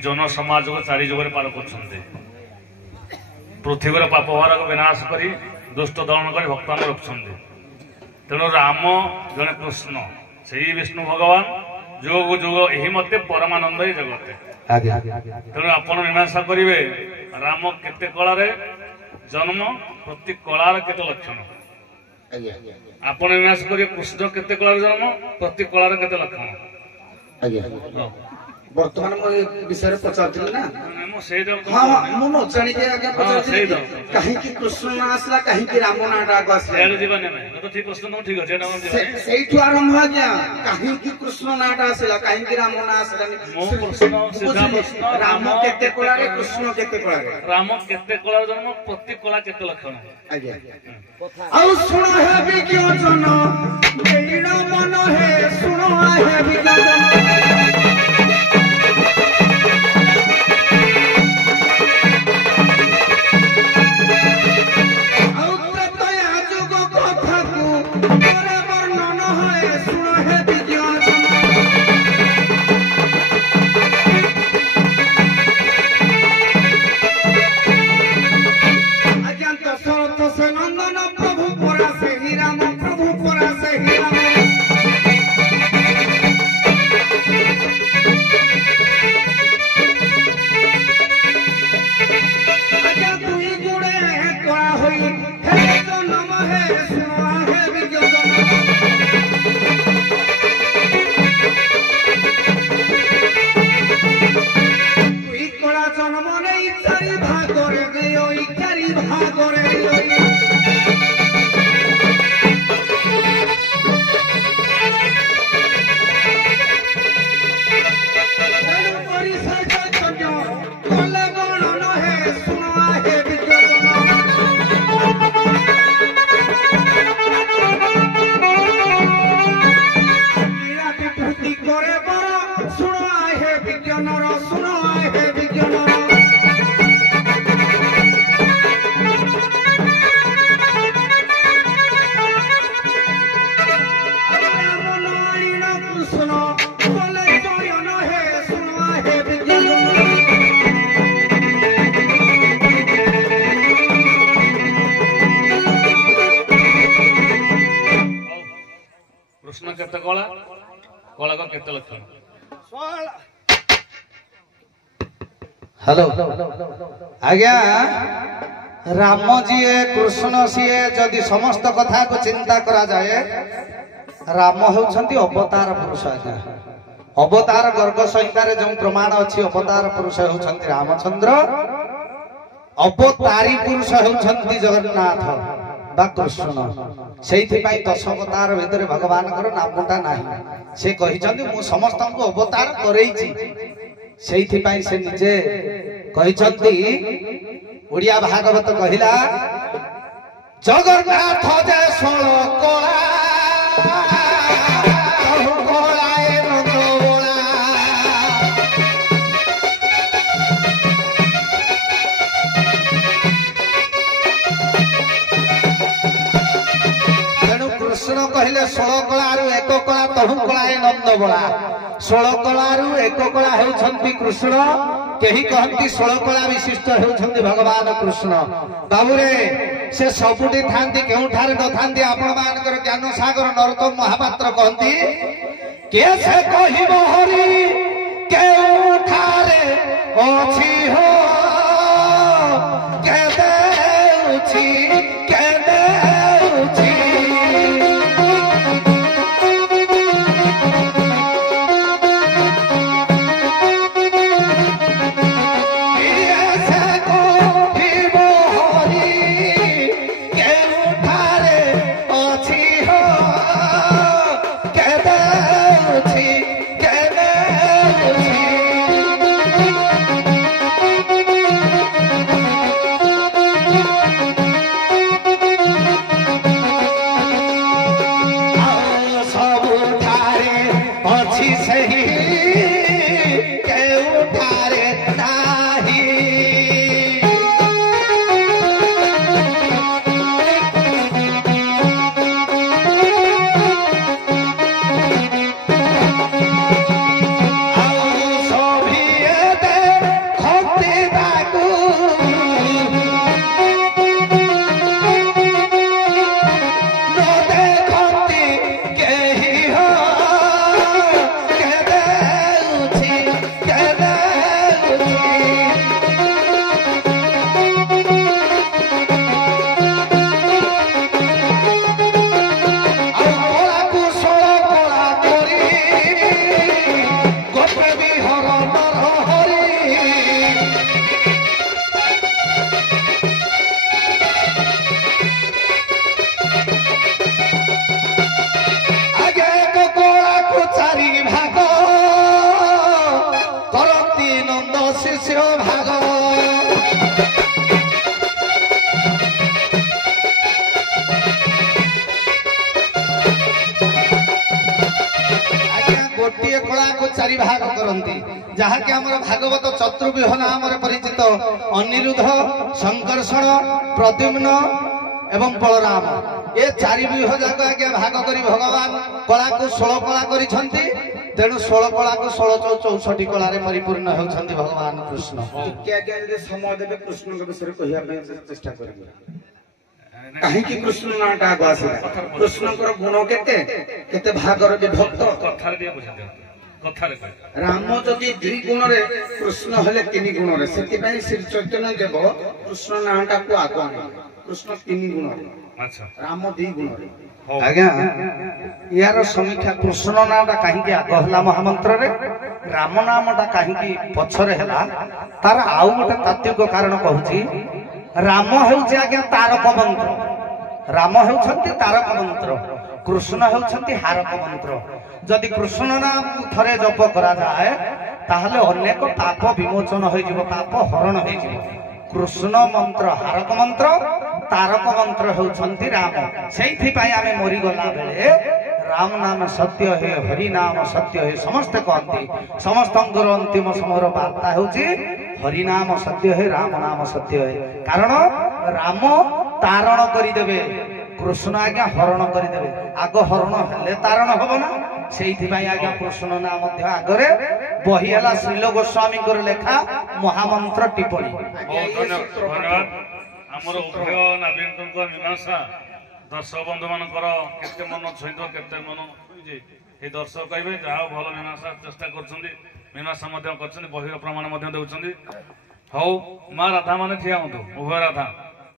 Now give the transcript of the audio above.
जन समाज को चारि जुग पार कर पृथ्वी पाप भार को विनाश कर दुष्ट दलन कर भक्त रखुंट तेणु राम जड़े कृष्ण से विष्णु भगवान जुग जुग यही मत परमानंद ही जगते तेणु आपण मीमांसा करेंगे राम केते कलार जन्म प्रति कलार केते लक्षण आपण मीमांसा करेंगे कृष्ण केते कलार जन्म प्रति कलार केते लक्षण बर्तमान विषय पचार ना हाँ मु न जानी कहीं कृष्ण ना आसला कहीं राम ना तो ठीक प्रश्न ठीक अच्छे सेठू आरंभ आज्ञा कहीं कृष्ण नाटा आसला कहीं राम ना आसला राम केते कला रे कृष्ण केते कला रे राम केते कला जन्म प्रति कला केते लक्षण आज्ञा आउ सुनो है विज्ञान बेईन मन है सुनो है विज्ञान हेलो आज्ञा राम जी कृष्ण सी जदि समस्त कथा को चिंता करा जाए राम होउछंती अवतार पुरुष आज्ञा अवतार गर्ग संहिता जो प्रमाण अच्छी अवतार पुरुष होउछंती रामचंद्र अवतारी पुरुष होउछंती जगन्नाथ बा कृष्ण से 10 अवतार भितर भगवान नामटा ना से कहिछंती मु समस्त को अवतार करैछि से निजे कहिछंती ओडिया भागवत कहिला जगन्नाथ जय 16 कला कृष्ण कहले 16 कलारू एक कला तहु कला नंद बोला 16 कलारू एक कला हेउछंती कृष्ण केही कहंती 16 कला विशिष्ट हेउछंती भगवान कृष्ण बाबुरे से सबुटी थांती केउठारे न थांती आपण मानकर ज्ञान सागर नरोत्तम महापात्र कहंती के से कहिबो हरि केउठारे अछि हो के देउछि के देउछि କଳା को चारि भाग करती जहाँकि आम भागवत चतुर्व्यूह नाम परिचित अनिरुद्ध संकर्षण प्रद्युम्न एवं बलराम ये चारि व्यूह जाक आज्ञा भाग करी भगवान कला को 16 कला करिसंती तेणु 16 कला को 16 64 कला रे परिपूर्ण होउछंती भगवान कृष्ण क्या क्या जे समय देबे कृष्ण के विषय कहिया पे चेष्टा करिबे काहे कि कृष्ण नाटा आसी कृष्ण कर गुण केते केते भागर विभक्त कथा रे बुझा दे कथा रे राम जदि 2 गुण रे कृष्ण हले 3 गुण रे सेति पई श्री चैतन्य देव कृष्ण नाटा को आगो कृष्ण 3 गुण रे अच्छा राम 2 गुण रे आज्ञा यार समीक्षा कृष्ण नामटा कहीं आग है महामंत्र रे राम नामटा कहीं पछरे है तार आउ गोटे तात्विक कारण कहूँ राम हूँ आज्ञा तारक मंत्र राम होउछंती तारक मंत्र कृष्ण होउछंती हारक मंत्र जदि कृष्ण नाम थरे जप करा जाए ताहले अनेक पाप विमोचन हो जिवो पाप हरण हो जिवो कृष्ण मंत्र हारक मंत्र तारक मंत्र होउछंती राम सेइथि पई आमे मरि गला बेले राम नाम सत्य है हरि नाम सत्य है समस्त कहती समस्तंकर अंतिम समर वार्ता होउची हरि नाम सत्य है राम नाम सत्य है कारण राम तारण करिदेबे कृष्ण आज्ञा हरण करिदेबे आग हरण हेले तारण हबो ना सेइथि पई आज्ञा कृष्ण नाम मध्य आगरे बही हला श्रील गोस्वामी कर लेखा महामंत्र टिप्पणी धन्यवाद आमर उभय नाविक मीमांसा दर्शक बंधु मानकर केते मन छुईत केते मन छुईजे ए दर्शक कहबे जहा भल मीमांसा चेष्टा करछन्ती मीमांसा मध्य करछन्ती बहिर प्रमाण मध्य देउछन्ती हौ मां राधा माने ठिया हुंतु उभय राधा